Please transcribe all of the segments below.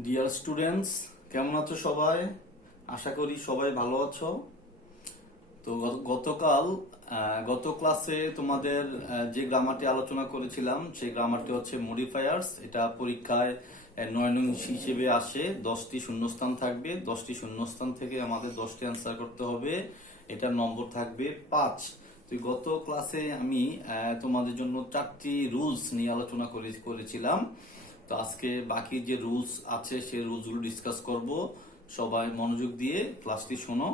Dear students, কেমন আছো সবাই? আশা করি সবাই ভালো আছো। তো গত ক্লাসে তোমাদের যে গ্রামারটি আলোচনা করেছিলাম সেই গ্রামারটি হচ্ছে মডিফায়ার্স। এটা পরীক্ষায় 9 নং হিসেবে আসে। 10টি শূন্যস্থান থাকবে, 10টি শূন্যস্থান থেকে আমাদের 10টি অ্যান্সার করতে হবে। এটার নম্বর থাকবে 5। তো গত ক্লাসে আমি তোমাদের জন্য 4টি রুলস নিয়ে আলোচনা করেছিলাম। তো আজকে বাকি যে রুলস আছে সেই রুলসগুলো ডিসকাস করব। সবাই মনোযোগ দিয়ে ক্লাসটি শোনো।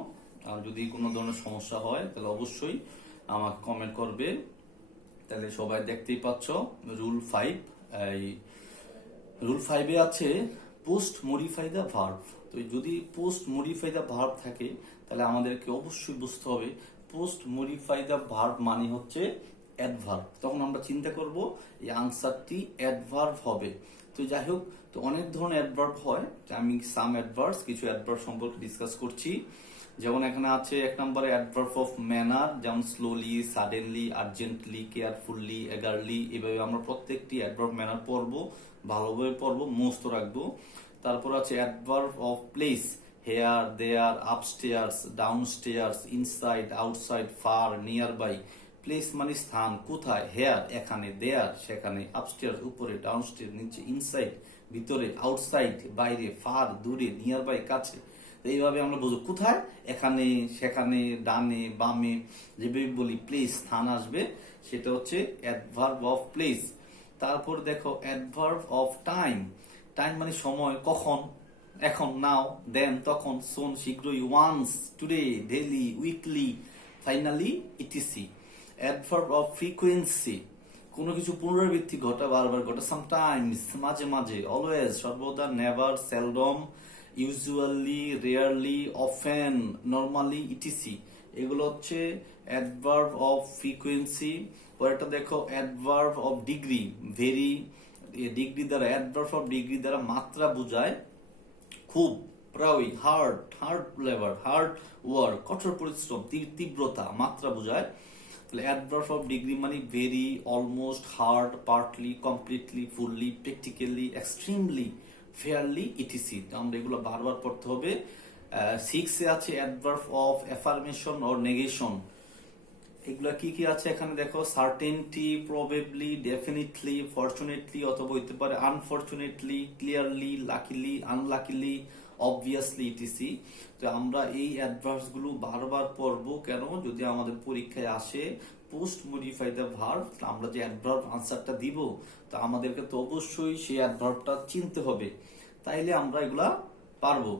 আর যদি কোনো ধরনের সমস্যা হয় তাহলে অবশ্যই আমাকে কমেন্ট করবে। তাহলে সবাই দেখতেই পাচ্ছ রুল 5। এই রুল 5-এ আছে পোস্ট মডিফাই দ্য ভার্ব। তো যদি পোস্ট মডিফাই দ্য ভার্ব থাকে তাহলে আমাদেরকে অবশ্যই বুঝতে হবে পোস্ট মডিফাই দ্য ভার্ব মানে হচ্ছে অ্যাডভার্ব। তখন আমরা চিন্তা করব এই আনসারটি অ্যাডভার্ব হবে। তো যাই হোক, তো অনেক ধরনের অ্যাডভার্ব হয়। আমি কিছু অ্যাডভার্ব সম্পর্কে ডিসকাস করছি। যেমন এখানে আছে 1 নম্বরে অ্যাডভার্ব অফ ম্যানার, যেমন slowly, suddenly, urgently, carefully, eagerly. এভাবে আমরা প্রত্যেকটি অ্যাডভার্ব ম্যানার পড়বো, ভালোভাবে পড়বো, মুখস্থ রাখবো। তারপর আছে adverb of place, here, there, upstairs, downstairs, inside, outside, far, near by. Place মানে স্থান, কোথায়, হেয়ার এখানে, দেয়ার সেখানে, আপস্টেয়ার্স উপরে, ডাউনস্টেয়ার নিচে, ইনসাইড ভিতরে, আউটসাইড বাইরে, ফার দূরে, নিয়ার বাই কাছে। এইভাবে আমরা বুঝবো কোথায়, এখানে সেখানে, ডানে বামে, যেভাবে বলি প্লেস স্থান আসবে সেটা হচ্ছে অ্যাডভার্ব অফ প্লেস। তারপর দেখো অ্যাডভার্ব অফ টাইম। টাইম মানে সময়, কখন, এখন, নাও, দেন তখন, সোন শীঘ্রই, once today, daily, weekly, finally, etc. Adverb of frequency, কোনো কিছু পুনরাবৃত্তি ঘটা, বারবার ঘটা। সামটাইমস মাঝে মাঝে, অলওয়েজ সর্বদা, never seldom, usually, rarely, often, normally, etc. এগুলো হচ্ছে অ্যাডভার্ব অফ ফ্রিকোয়েন্সি। পরেরটা দেখো adverb of degree, very. Degree দ্বারা, অ্যাডভার্ব অফ ডিগ্রি দ্বারা মাত্রা বোঝায়, খুব, প্রায়ই, hard, hard labour, hard work, কঠোর পরিশ্রম, তীব্রতা, মাত্রা বোঝায়। তাহলে অ্যাডভার্ব অফ ডিগ্রি মানে very, almost, hard, partly, completely, fully, practically, extremely, fairly, etc. আমরা এগুলো বারবার পড়তে হবে। 6-এ আছে adverb of affirmation or negation. এগুলা কি কি আছে এখানে দেখো, সার্টেনটি, প্রবেবলি, ডেফিনেটলি, ফরচুনেটলি, অথবা হইতে পারে unfortunately, clearly, luckily, unluckily, obviously, etc. তো আমরা এই অ্যাডভার্বস গুলো বারবার পড়বো। কেন? যদি আমাদের পরীক্ষায় আসে পোস্ট মডিফাই দ্য ভার্ব, আমরা যে অ্যাডভার্ব আনসারটা দিব, তো আমাদেরকে তো অবশ্যই সেই অ্যাডভার্বটা চিনতে হবে, তাইলে আমরা এগুলা পারবো।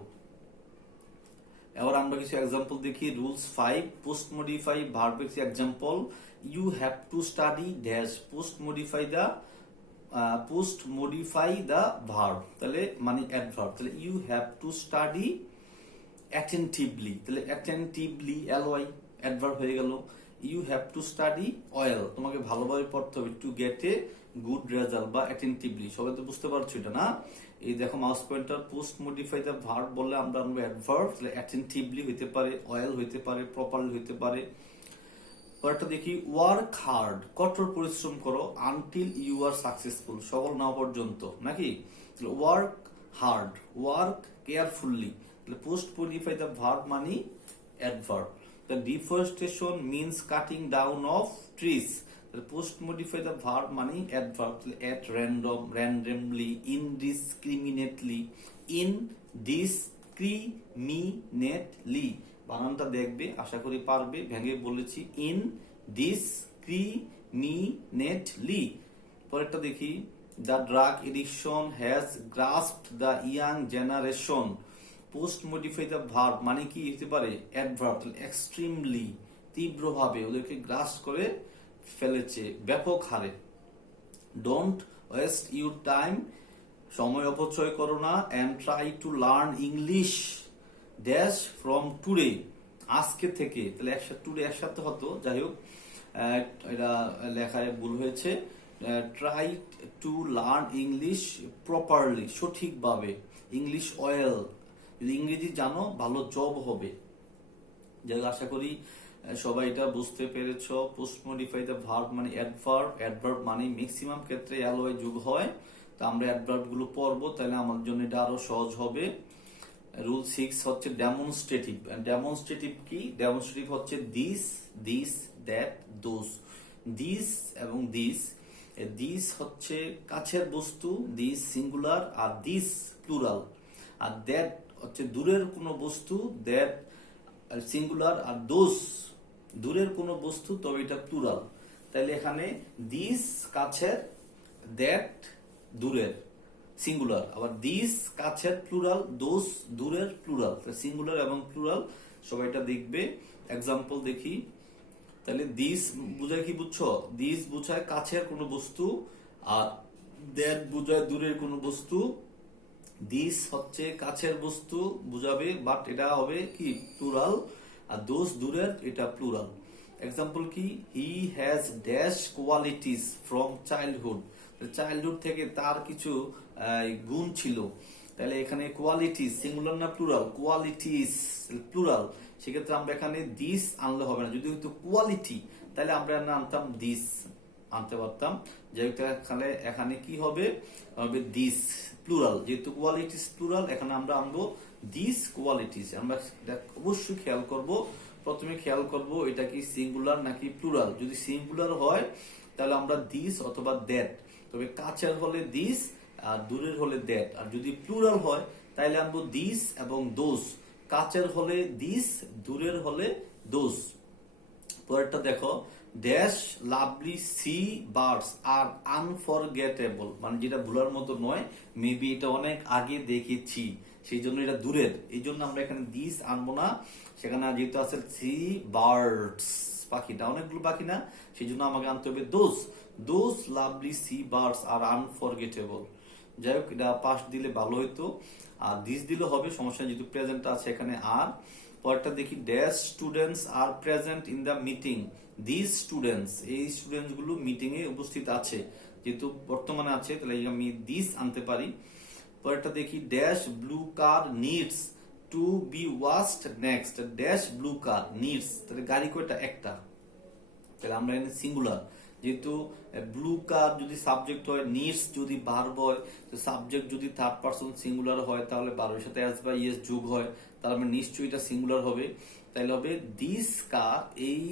এবার আমরা কিছু এক্সাম্পল দেখি। Rules 5, post modify verb example. You have to study dash post modify the verb, তাহলে মানে অ্যাডভার্ব। তাহলে you have to study attentively, তাহলে অ্যাটেন্টিভলি এলওয়াই অ্যাডভার্ব হয়ে গেল। You have to study well, তোমাকে ভালোভাবে পড়তে হবে, to get a good result বা অ্যাটেন্টিভলি। সবাই তো বুঝতে পারছো এটা না? এই দেখো mouse pointer, post modify the verb বললে আমরা আনবো অ্যাডভার্ব, তাহলে অ্যাটেন্টিভলি হইতে পারে, অয়েল হইতে পারে, প্রপারলি হইতে পারে। পরেরটা দেখি, ওয়ার্ক হার্ড, কঠোর পরিশ্রম করো, আনটিল ইউ আর সাকসেসফুল, সফল না পর্যন্ত, নাকি? ওয়ার্ক হার্ড, ওয়ার্ক কেয়ারফুলি, তাহলে পোস্ট মডিফাই দ্য ভার্ব মানে adverb. The deforestation means cutting down of trees, তাহলে পোস্ট মডিফাই দ্য ভার্ব মানে অ্যাডভার্ব, তাহলে at random, randomly, indiscriminately, indiscriminately। বানানটা দেখবে, আশা করি পারবে, ভেঙে বলেছি, indiscriminately। পরেরটা দেখি, the drug addiction has grasped the young generation, post modify the verb মানে কি হতে পারে অ্যাডভার্ব, তাহলে এক্সট্রিমলি, তীব্রভাবে ওদেরকে গ্রাস করে ফেলেছে, ব্যাপক হারে। ডোন্ট ওয়েস্ট ইউর টাইম, সময় অপচয় করো না, and try to learn English dash from today, আজকে থেকে, তাহলে টুডে একসাথে হতো, যাই হোক এটা লেখায় ভুল হয়েছে। Try to learn English properly, সঠিকভাবে, ইংলিশ ওয়েল, যদি ইংরেজি জানো ভালো জব হবে। যাই আশা করি সবাই এটা বুঝতে পেরেছো। পোস্ট মডিফাই দ্য ভার্ব মানে অ্যাডভার্ব, অ্যাডভার্ব মানে ম্যাক্সিমাম ক্ষেত্রে অ্যালওয়াই যোগ হয়, তো আমরা অ্যাডভার্ব গুলো পড়বো, তাহলে আমার জন্য এটা আরো সহজ হবে। রুল 6 হচ্ছে ডেমনস্ট্রেটিভ। ডেমনস্ট্রেটিভ কি? ডেমনস্ট্রেটিভ হচ্ছে this, this, that, those. This এবং দিস, দিস হচ্ছে কাছের বস্তু, দিস সিঙ্গুলার, আর দিস প্লুরাল। আর দ্যাট হচ্ছে দূরের কোনো বস্তু, দ্যাট সিঙ্গুলার, আর দোজ দূরের কোনো বস্তু, তবে এটা প্লুরাল। তাহলে এখানে দিস কাছের, দ্যাট দূরের সিঙ্গুলার, আবার দিস কাছের প্লুরাল, দোজ দূরের প্লুরাল। সিঙ্গুলার এবং প্লুরাল সবাইটা দেখবে। এক্সাম্পল দেখি। তাহলে দিস বুঝায় কি? বুঝছো? দিস বুঝায় কাছের কোনো বস্তু, আর দ্যাট বুঝায় দূরের কোনো বস্তু। দিস হচ্ছে কাছের বস্তু বুঝাবে, বাট এটা হবে কি? প্লুরাল। আর দোজ দূরের, এটা প্লুরাল। এক্সাম্পল কি? হি has dash qualities from childhood. Childhood থেকে তার কিছু গুণ ছিল। তাহলে এখানে কোয়ালিটিস সিঙ্গুলার না প্লুরাল? Qualities plural. সেক্ষেত্রে আমরা এখানে দিস আনলে হবে না। যদি হয়তো কোয়ালিটি, তাহলে আমরা না আনতাম দিস, আনতে পারতাম। যাই হোক, এখানে কি হবে? হবে দিস প্লুরাল। যেহেতু কোয়ালিটিস প্লুরাল, এখানে আমরা আনবো দিস কোয়ালিটিস। আমরা অবশ্যই খেয়াল করব। প্রথমে খেয়াল করব এটা কি সিঙ্গুলার নাকি প্লুরাল। যদি সিঙ্গুলার হয় তাহলে আমরা দিস অথবা দ্যাট, তবে কাছের হলে দিস আর দূরের হলে দ্যাট। আর যদি প্লুরাল হয় তাহলে আনবো দিস এবং দোজ। কাছের হলে দিস, দূরের হলে দোজ। পরেরটা দেখো, dash lovely sea birds are unforgettable, মানে যেটা ভুলার মতো নয়, মেবি এটা অনেক আগে দেখেছি, সেই জন্য এটা দূরের। এই জন্য আমরা এখানে দিস আনবো না। সেখানে যেহেতু আছে সি বার্ডস, পাখিটা অনেকগুলো পাখি না, সেই জন্য আমাকে আনতে হবে those. Those lovely sea birds are unforgettable. যাই হোক, এটা পাস দিলে ভালো হইতো। আর দিস দিলে হবে, সমস্যা যেহেতু প্রেজেন্ট আছে এখানে। আর পরেরটা দেখি, dash students are present in the meeting. This students, এই স্টুডেন্টস গুলো মিটিং এ উপস্থিত আছে, যেহেতু বর্তমানে আছে, তাহলে আমি দিস আনতে পারি। পরেরটা দেখি, dash blue car needs to be washed next. Dash blue car needs, তাহলে গাড়ি কয়টা? একটা। তাহলে আমরা এখানে সিঙ্গুলার। যেহেতু ব্লু কার যদি সাবজেক্ট হয়, নিডস যদি ভার্ব হয়, তো সাবজেক্ট যদি থার্ড পারসন সিঙ্গুলার হয়, তাহলে ভার্বের সাথে এস বা ইএস যোগ হয়, তাহলে আমরা নিশ্চয়ই এটা সিঙ্গুলার হবে। তাহলে হবে দিস কার, এই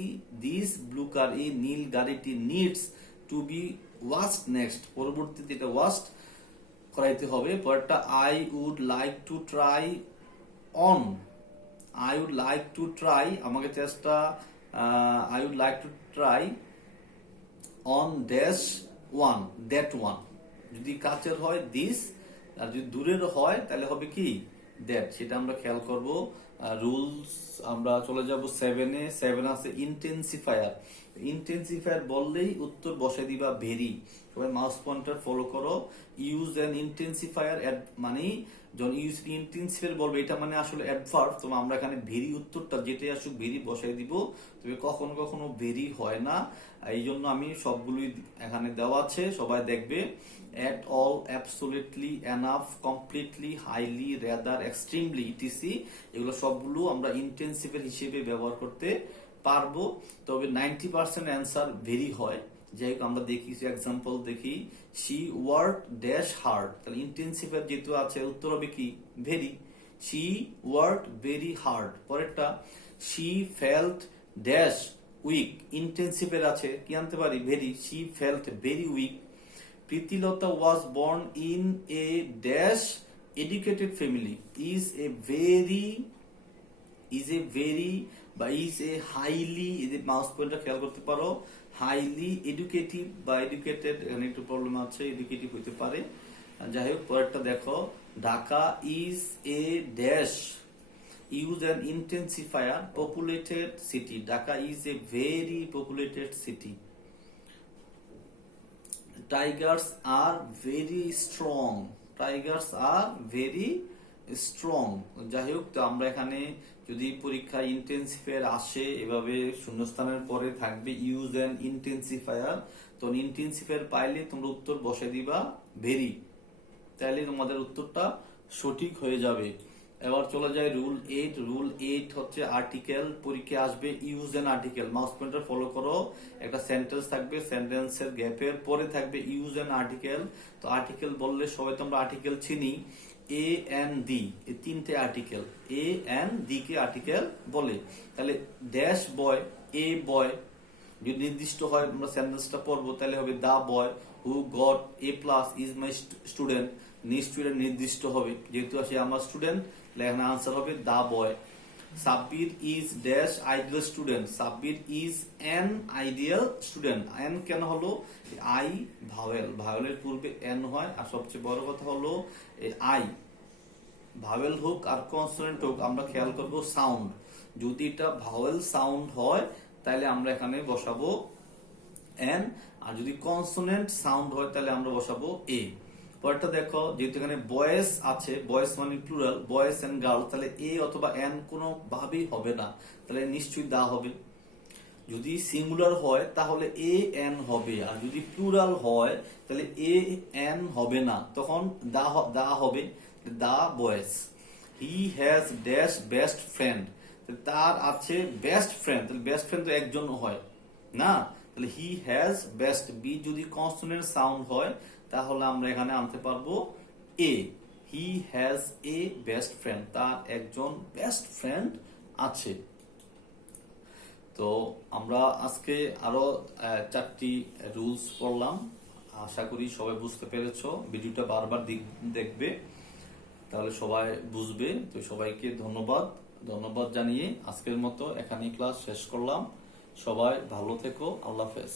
দিস ব্লু কার, এই নীল গাড়িটি needs to be washed next, পরবর্তীতে এটা ওয়াশড করাইতে হবে। পরেরটা, I would like to try on. I would like to try, আমাকে চেষ্টা, I would like to try on dash one, that one. যদি কাছের হয় দিস, আর যদি দূরের হয় তাহলে হবে কি? দ্যাট। সেটা আমরা খেয়াল করব। রুলস আমরা চলে যাব 7-এ। 7 আছে ইন্টেন্সিফায়ার। ইন্টেন্সিফায়ার বললেই উত্তর বসাই দিবা ভেরি। সবাই মাউস পয়েন্টার ফলো করো। ইউজ অ্যান ইন্টেন্সিফায়ার, মানে যখন ইউজ ইন্টেন্সিফায়ার বলবে, এটা মানে আসলে অ্যাডভার্ব। তো আমরা এখানে ভেরি, উত্তরটা যেটাই আসুক ভেরি বসাই দিব। তবে কখনো কখনো ভেরি হয় না, এই জন্য আমি সবগুলোই এখানে দেওয়া আছে, সবাই দেখবে। at all, absolutely, enough, completely, highly, rather, extremely, etc. এগুলো সবগুলো আমরা ইন্টেন্সিভের হিসেবে ব্যবহার করতে পারবো। তবে 90% অ্যান্সার ভেরি হয়। যাই হোক, আমরা দেখি এক্সাম্পল দেখি। she worked dash hard, তাহলে ইন্টেন্সিভের যেহেতু আছে, উত্তর হবে কি? Very. she worked very hard। পরেরটা, she felt dash weak, ইন্টেন্সিভের আছে, কি আনতে পারি? Very. she felt very weak। Pritilota was born in a dash educated family, is a very বা is a highly, এই মাউস পয়েন্টটা খেয়াল করতে পারো, হাইলি এডুকেটিভ বা এডুকেটেড, এখানে একটু প্রবলেম আছে, এডুকেটিভ হতে পারে। যাই হোক, পরেরটা দেখো, Dhaka is a dash, use an intensifier, populated city, Dhaka is a very populated city। Tigers are very strong, tigers are very strong। যাই হোক, তো আমরা এখানে যদি পরীক্ষা ইন্টেন্সিফায়ার আসে, এভাবে শূন্যস্থানের পরে থাকবে ইউজ অ্যান ইন্টেন্সিফায়ার, তো ইন্টেন্সিফায়ার পাইলে তোমরা উত্তর বসাই দিবা ভেরি, তাহলে তোমাদের উত্তরটা সঠিক হয়ে যাবে। এবার চলে যায় রুল 8। রুল 8 হচ্ছে আর্টিকেল, পরীক্ষায় আসবে use N article. Mouse pointer follow করো, একটা সেন্টেন্স থাকবে, সেন্টেন্সের গ্যাপের পরে থাকবে ইউজ এন আর্টিকেল। তো আর্টিকেল বললে সবাই তো আমরা আর্টিকেল চিনি, এ এন ডি, এই তিনটে article, A N D K article বলে। তাহলে ড্যাশ বয়, এ বয় যদি নির্দিষ্ট হয়, আমরা সেন্টেন্সটা পড়বো, তাহলে হবে the boy who got A plus is my student. Student নির্দিষ্ট হবে, যেহেতু সে আমার স্টুডেন্ট, এখানে আনসার হবে the boy. Sabbir is dash ideal student, Sabbir is an ideal student. An কেন হলো? আই ভাওয়েল, ভাওয়েলের পূর্বে এন হয়। আর সবচেয়ে বড় কথা হলো আই ভাওয়েল হোক আর কনসোনেন্ট হোক, আমরা খেয়াল করব সাউন্ড। যদি এটা ভাওয়েল সাউন্ড হয় তাহলে আমরা এখানে বসাবো এন, আর যদি কনসোনেন্ট সাউন্ড হয় তাহলে আমরা বসাবো এ। পরেরটা দেখো, যেহেতু এখানে বয়েস আছে, বয়েস মানে প্লুরাল, বয়েস এন্ড গার্ল, তাহলে এ অথবা এন কোনো ভাবেই হবে না, তাহলে নিশ্চয়ই দা হবে। যদি সিঙ্গুলার হয় তাহলে এ এন হবে, আর যদি প্লুরাল হয় তাহলে এ এন হবে না, তখন দা হবে, the boys. He has dash best friend, তার আছে বেস্ট ফ্রেন্ড, তাহলে বেস্ট ফ্রেন্ড তো একজন হয় না, তাহলে হি হ্যাজ বেস্ট, বি যদি কনসোনেন্ট সাউন্ড হয় তাহলে আমরা এখানে আনতে পারবো a, he has a best friend, তার একজন বেস্ট ফ্রেন্ড আছে। তো আমরা আজকে আরো 4টি রুলস পড়লাম, আশা করি সবাই বুঝতে পেরেছো। ভিডিওটা বারবার দেখবে, তাহলে সবাই বুঝবে। তো সবাইকে ধন্যবাদ জানিয়ে আজকের মতো এখানেই ক্লাস শেষ করলাম। সবাই ভালো থেকো, আল্লাহ হাফেজ।